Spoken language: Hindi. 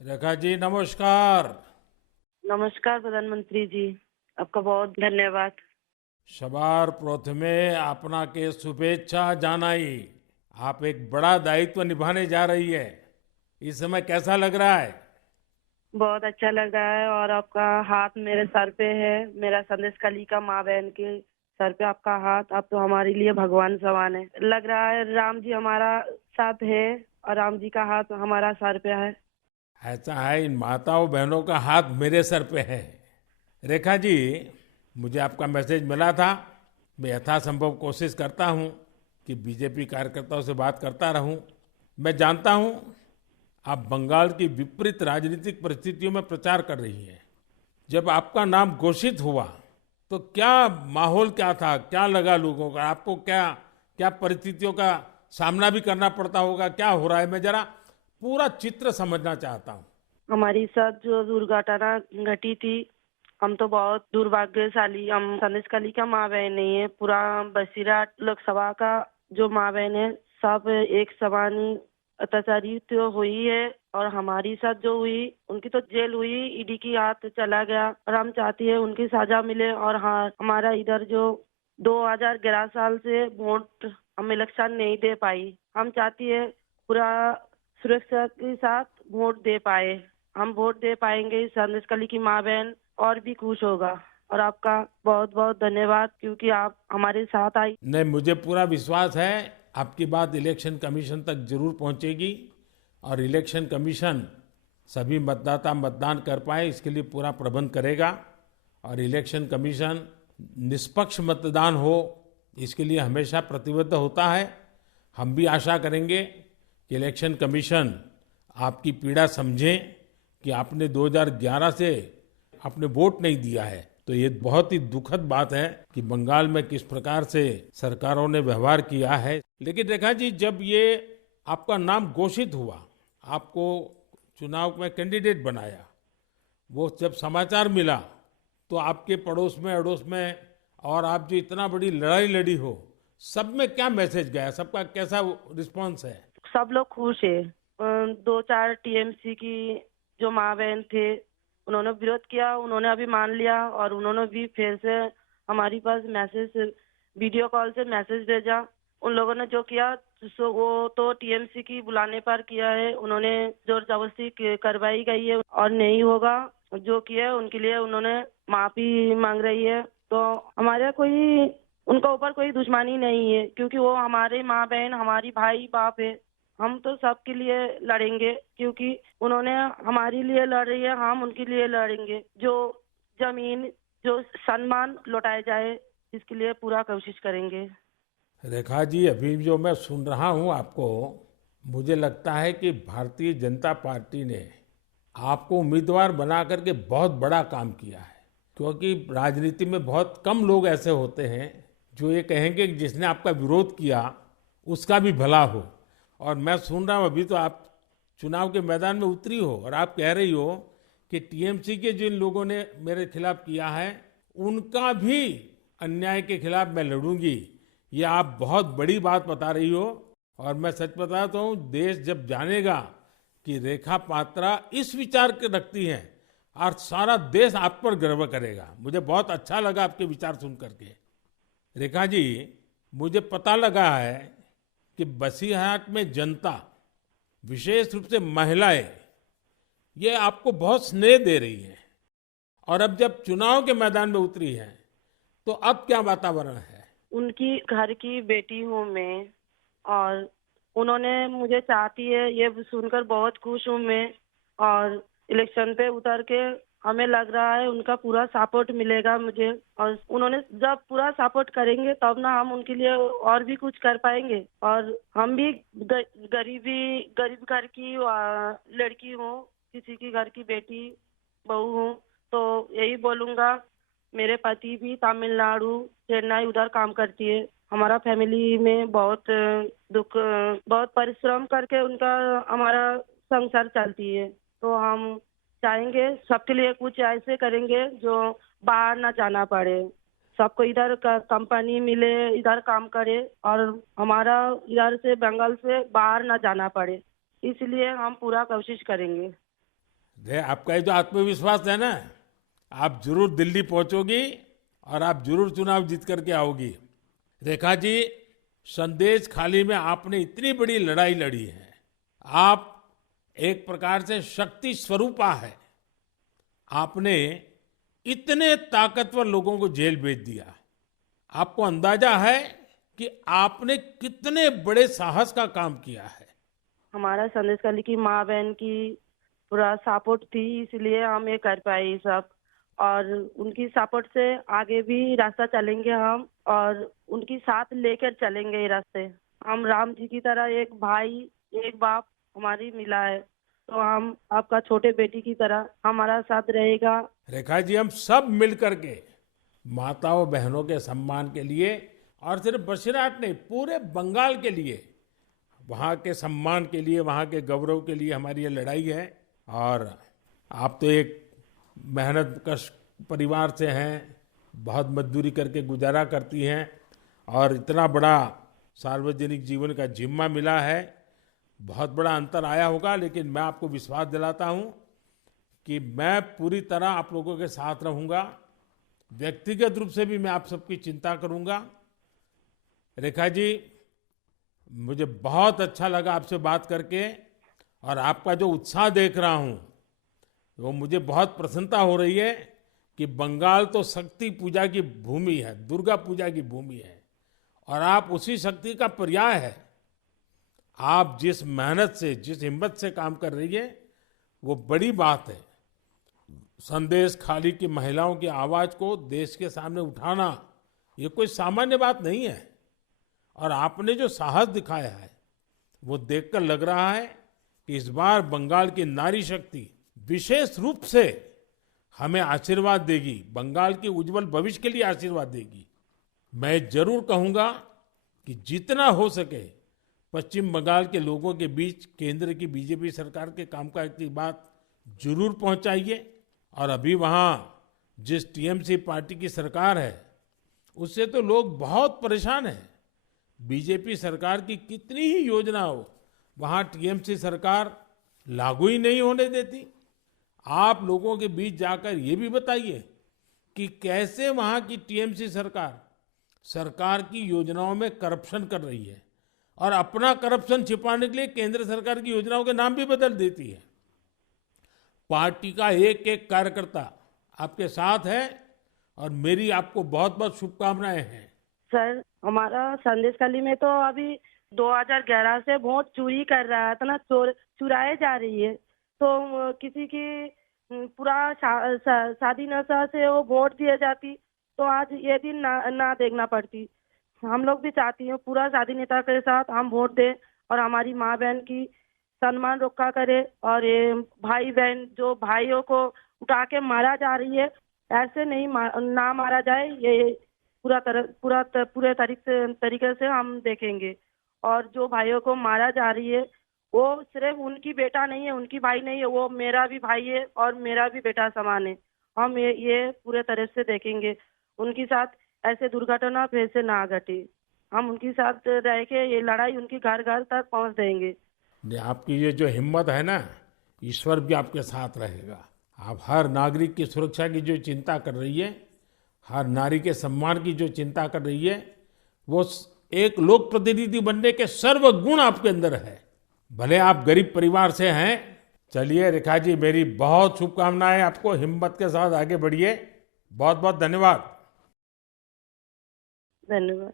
रेखा जी नमस्कार। नमस्कार प्रधानमंत्री जी। आपका बहुत धन्यवाद। सवार प्रथमे आपनाके शुभेच्छा जानाई। आप एक बड़ा दायित्व निभाने जा रही है। इस समय कैसा लग रहा है? बहुत अच्छा लग रहा है और आपका हाथ मेरे सर पे है। मेरा संदेश कली का माँ बहन के सर पे आपका हाथ, आप तो हमारे लिए भगवान समान है। लग रहा है राम जी हमारा साथ है और राम जी का हाथ हमारा सर पे है। ऐसा है, इन माताओं बहनों का हाथ मेरे सर पे है। रेखा जी, मुझे आपका मैसेज मिला था। मैं यथासंभव कोशिश करता हूँ कि बीजेपी कार्यकर्ताओं से बात करता रहूं। मैं जानता हूँ आप बंगाल की विपरीत राजनीतिक परिस्थितियों में प्रचार कर रही हैं। जब आपका नाम घोषित हुआ तो क्या माहौल क्या था, क्या लगा लोगों का, आपको क्या क्या परिस्थितियों का सामना भी करना पड़ता होगा, क्या हो रहा है, मैं जरा पूरा चित्र समझना चाहता हूँ। हमारी साथ जो दुर्घटना घटी थी, हम तो बहुत दुर्भाग्यशाली, हम संदेश कली का माँ बहन नहीं है। पूरा बसीरा लोकसभा का जो माँ बहन है, सब एक समान ही अत्याचारी तो हुई है। और हमारी साथ जो हुई, उनकी तो जेल हुई, ईडी की हाथ चला गया और हम चाहती है उनकी सजा मिले। और हाँ, हमारा इधर जो 2011 साल से वोट हम इलेक्शन नहीं दे पाई, हम चाहती है पूरा सुरक्षा के साथ वोट दे पाए। हम वोट दे पाएंगे, संदेश कली की माँ बहन और भी खुश होगा। और आपका बहुत बहुत धन्यवाद, क्योंकि आप हमारे साथ आई। नहीं, मुझे पूरा विश्वास है आपकी बात इलेक्शन कमीशन तक जरूर पहुंचेगी और इलेक्शन कमीशन सभी मतदाता मतदान कर पाए इसके लिए पूरा प्रबंध करेगा। और इलेक्शन कमीशन निष्पक्ष मतदान हो इसके लिए हमेशा प्रतिबद्ध होता है। हम भी आशा करेंगे कि इलेक्शन कमीशन आपकी पीड़ा समझे कि आपने 2011 से आपने वोट नहीं दिया है। तो ये बहुत ही दुखद बात है कि बंगाल में किस प्रकार से सरकारों ने व्यवहार किया है। लेकिन रेखा जी, जब ये आपका नाम घोषित हुआ, आपको चुनाव में कैंडिडेट बनाया, वो जब समाचार मिला तो आपके पड़ोस में अड़ोस में और आप जो इतना बड़ी लड़ाई लड़ी हो, सब में क्या मैसेज गया, सबका कैसा रिस्पांस है? सब लोग खुश है। दो चार टीएमसी की जो माँ बहन थे, उन्होंने विरोध किया, उन्होंने अभी मान लिया और उन्होंने भी फिर से हमारी पास मैसेज, वीडियो कॉल से मैसेज भेजा। उन लोगों ने जो किया सो वो तो टीएमसी की बुलाने पर किया है। उन्होंने जोर जबरदस्ती करवाई गई है और नहीं होगा। जो किया है उनके लिए उन्होंने माफी मांग रही है। तो हमारे कोई उनका ऊपर कोई दुश्मनी नहीं है, क्योंकि वो हमारे माँ बहन, हमारी भाई बाप है। हम तो सबके लिए लड़ेंगे, क्योंकि उन्होंने हमारे लिए लड़ रही है, हम उनके लिए लड़ेंगे। जो जमीन, जो सम्मान लौटाया जाए, इसके लिए पूरा कोशिश करेंगे। रेखा जी, अभी जो मैं सुन रहा हूं आपको, मुझे लगता है कि भारतीय जनता पार्टी ने आपको उम्मीदवार बना करके बहुत बड़ा काम किया है। क्योंकि राजनीति में बहुत कम लोग ऐसे होते हैं जो ये कहेंगे कि जिसने आपका विरोध किया उसका भी भला हो। और मैं सुन रहा हूं अभी तो आप चुनाव के मैदान में उतरी हो और आप कह रही हो कि टीएमसी के जिन लोगों ने मेरे खिलाफ किया है उनका भी अन्याय के खिलाफ मैं लड़ूंगी। ये आप बहुत बड़ी बात बता रही हो। और मैं सच बताता हूँ, देश जब जानेगा कि रेखा पात्रा इस विचार के रखती हैं और सारा देश आप पर गर्व करेगा। मुझे बहुत अच्छा लगा आपके विचार सुन करके। रेखा जी, मुझे पता लगा है कि बसीरहाट में जनता, विशेष रूप से महिलाएं, ये आपको बहुत स्नेह दे रही है। और अब जब चुनाव के मैदान में उतरी है तो अब क्या वातावरण है? उनकी घर की बेटी हूँ मैं, और उन्होंने मुझे चाहती है, ये सुनकर बहुत खुश हूँ मैं। और इलेक्शन पे उतर के हमें लग रहा है उनका पूरा सपोर्ट मिलेगा मुझे। और उन्होंने जब पूरा सपोर्ट करेंगे तब ना हम उनके लिए और भी कुछ कर पाएंगे। और हम भी गरीब घर की लड़की हूँ, किसी की घर की बेटी बहू हूँ। तो यही बोलूंगा, मेरे पति भी तमिलनाडु, चेन्नई उधर काम करती है। हमारा फैमिली में बहुत बहुत परिश्रम करके उनका हमारा संसार चलती है। तो हम चाहेंगे सबके लिए कुछ ऐसे करेंगे जो बाहर ना जाना पड़े, सबको इधर का कंपनी मिले, इधर काम करे और हमारा इधर से बंगाल से बाहर ना जाना पड़े। इसलिए हम पूरा कोशिश करेंगे। आपका ये जो आत्मविश्वास है ना, आप जरूर दिल्ली पहुंचोगी और आप जरूर चुनाव जीत करके आओगी। रेखा जी, संदेश खाली में आपने इतनी बड़ी लड़ाई लड़ी है। आप एक प्रकार से शक्ति स्वरूपा है। आपने इतने ताकतवर लोगों को जेल भेज दिया। आपको अंदाजा है कि आपने कितने बड़े साहस का काम किया है। हमारा संदेश खाली की माँ बहन की पूरा सपोर्ट थी, इसलिए हम ये कर पाए ये सब। और उनकी सपोर्ट से आगे भी रास्ता चलेंगे हम, और उनकी साथ लेकर चलेंगे ये रास्ते। हम राम जी की तरह एक भाई एक बाप हमारी मिला है, तो हम आपका छोटे बेटी की तरह हमारा साथ रहेगा। रेखा जी, हम सब मिल करके माताओं बहनों के सम्मान के लिए, और सिर्फ बसीरहाट नहीं, पूरे बंगाल के लिए, वहाँ के सम्मान के लिए, वहाँ के गौरव के लिए हमारी ये लड़ाई है। और आप तो एक मेहनत कश परिवार से हैं, बहुत मजदूरी करके गुजारा करती हैं, और इतना बड़ा सार्वजनिक जीवन का जिम्मा मिला है। बहुत बड़ा अंतर आया होगा, लेकिन मैं आपको विश्वास दिलाता हूँ कि मैं पूरी तरह आप लोगों के साथ रहूँगा। व्यक्तिगत रूप से भी मैं आप सबकी चिंता करूँगा। रेखा जी, मुझे बहुत अच्छा लगा आपसे बात करके, और आपका जो उत्साह देख रहा हूँ वो मुझे बहुत प्रसन्नता हो रही है कि बंगाल तो शक्ति पूजा की भूमि है, दुर्गा पूजा की भूमि है, और आप उसी शक्ति का पर्याय है। आप जिस मेहनत से, जिस हिम्मत से काम कर रही है, वो बड़ी बात है। संदेश खाली की महिलाओं की आवाज को देश के सामने उठाना ये कोई सामान्य बात नहीं है। और आपने जो साहस दिखाया है वो देखकर लग रहा है कि इस बार बंगाल की नारी शक्ति विशेष रूप से हमें आशीर्वाद देगी, बंगाल के उज्जवल भविष्य के लिए आशीर्वाद देगी। मैं जरूर कहूंगा कि जितना हो सके पश्चिम बंगाल के लोगों के बीच केंद्र की बीजेपी सरकार के कामकाज की बात जरूर पहुंचाइए। और अभी वहां जिस टीएमसी पार्टी की सरकार है उससे तो लोग बहुत परेशान हैं। बीजेपी सरकार की कितनी ही योजना हो, वहां टीएमसी सरकार लागू ही नहीं होने देती। आप लोगों के बीच जाकर ये भी बताइए कि कैसे वहां की टीएमसी सरकार की योजनाओं में करप्शन कर रही है, और अपना करप्शन छिपाने के लिए केंद्र सरकार की योजनाओं के नाम भी बदल देती है। पार्टी का एक एक कार्यकर्ता आपके साथ है, और मेरी आपको बहुत बहुत शुभकामनाएं हैं। सर, हमारा संदेश खाली में तो अभी 2011 से वोट चोरी कर रहा था ना, चुराए जा रही है। तो किसी की पूरा शादी नशा से वो वोट दिए जाती, तो आज ये दिन ना देखना पड़ती। हम लोग भी चाहती हैं पूरा शादी नेता के साथ हम वोट दें, और हमारी माँ बहन की सम्मान रक्षा करे। और ये भाई बहन जो भाइयों को उठा के मारा जा रही है, ऐसे नहीं ना मारा जाए, ये पूरे तरीके से हम देखेंगे। और जो भाइयों को मारा जा रही है वो सिर्फ उनकी बेटा नहीं है, उनकी भाई नहीं है, वो मेरा भी भाई है और मेरा भी बेटा समान है। हम ये पूरे तरह से देखेंगे, उनके साथ ऐसे दुर्घटना फिर से ना घटे। हम उनके साथ रह के ये लड़ाई उनकी घर घर तक पहुंच देंगे। आपकी ये जो हिम्मत है ना, ईश्वर भी आपके साथ रहेगा। आप हर नागरिक की सुरक्षा की जो चिंता कर रही है, हर नारी के सम्मान की जो चिंता कर रही है, वो एक लोक प्रतिनिधि बनने के सर्वगुण आपके अंदर है। भले आप गरीब परिवार से हैं। चलिए रेखा जी, मेरी बहुत शुभकामनाएं आपको, हिम्मत के साथ आगे बढ़िए। बहुत बहुत धन्यवाद। धन्यवाद।